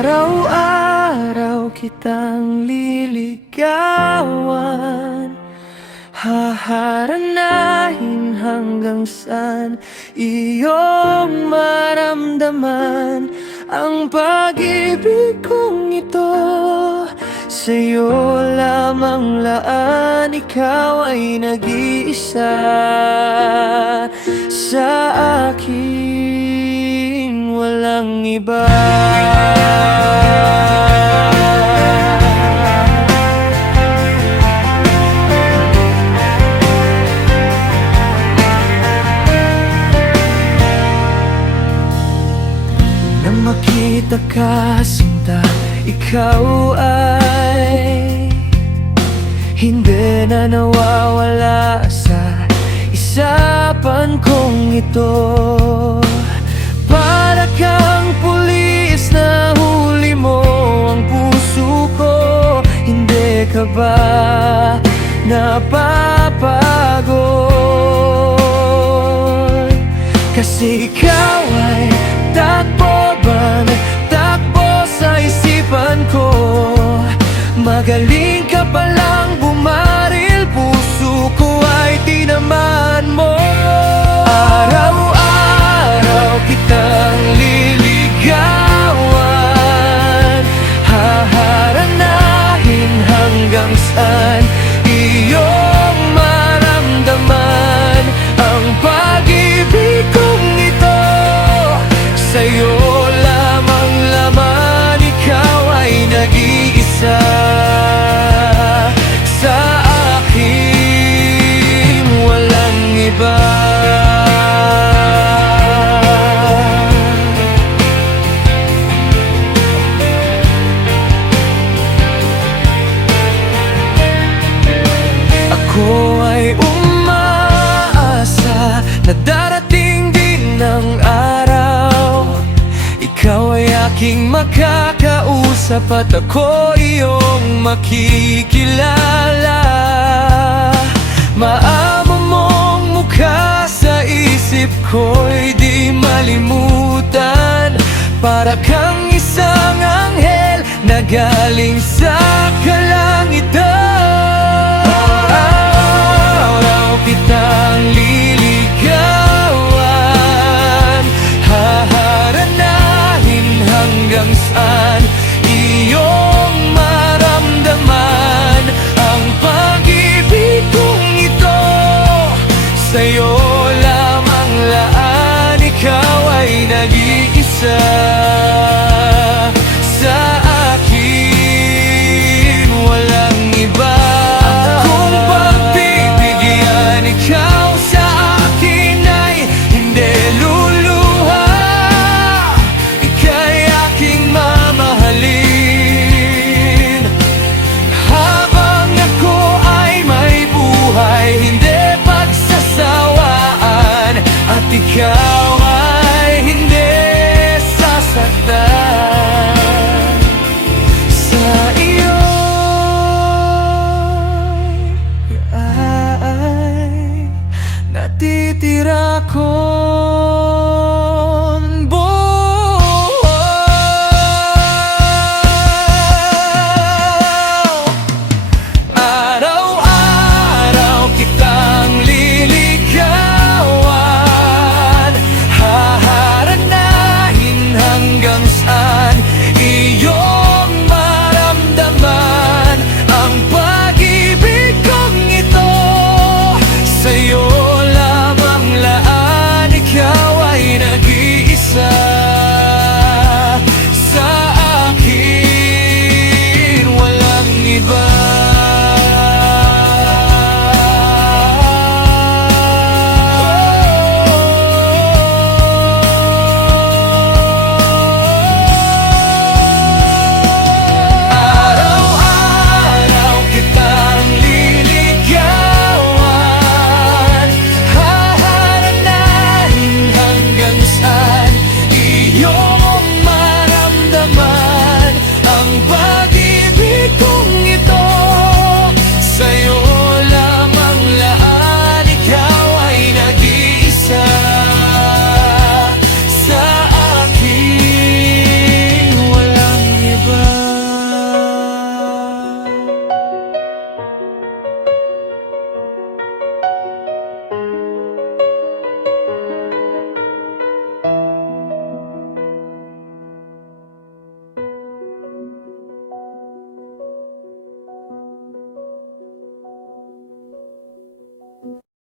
Araw-araw kitang liligawan, haharanahin hanggang saan iyong maramdaman ang pag-ibig kong ito. Sa'yo lamang laan, ikaw ay nag-iisa. Sa akin walang iba. Nang makita ka, sinta, ikaw ay hindi na nawawala sa isipan kong ito. Para kang pulis na huli mo ang puso ko. Hindi ka ba napapagod? Kasi ikaw ay takbo bang takbo sa isipan ko. Magaling ka palang bumaril, puso ko ay tinamaan mo. Araw-araw kitang liligawan, haharanahin hanggang saan iyong maramdaman ang pag-ibig kong ito. Sa'yo lamang laman, ikaw ay nag-iisa. Sa akin walang iba. Ako ay umaasa na darating din ang araw, ikaw ay aking makakausap at ako iyong makikilala. Maamo mong mukha sa isip ko'y di malimutan. Para kang isang anghel na galing sa kalangitan. Araw-araw kitang liligawan, haharanahin hanggang saan iyong maramdaman ang pag-ibig kong ito. Sa'yo lamang laan, ikaw ay nag-iisa.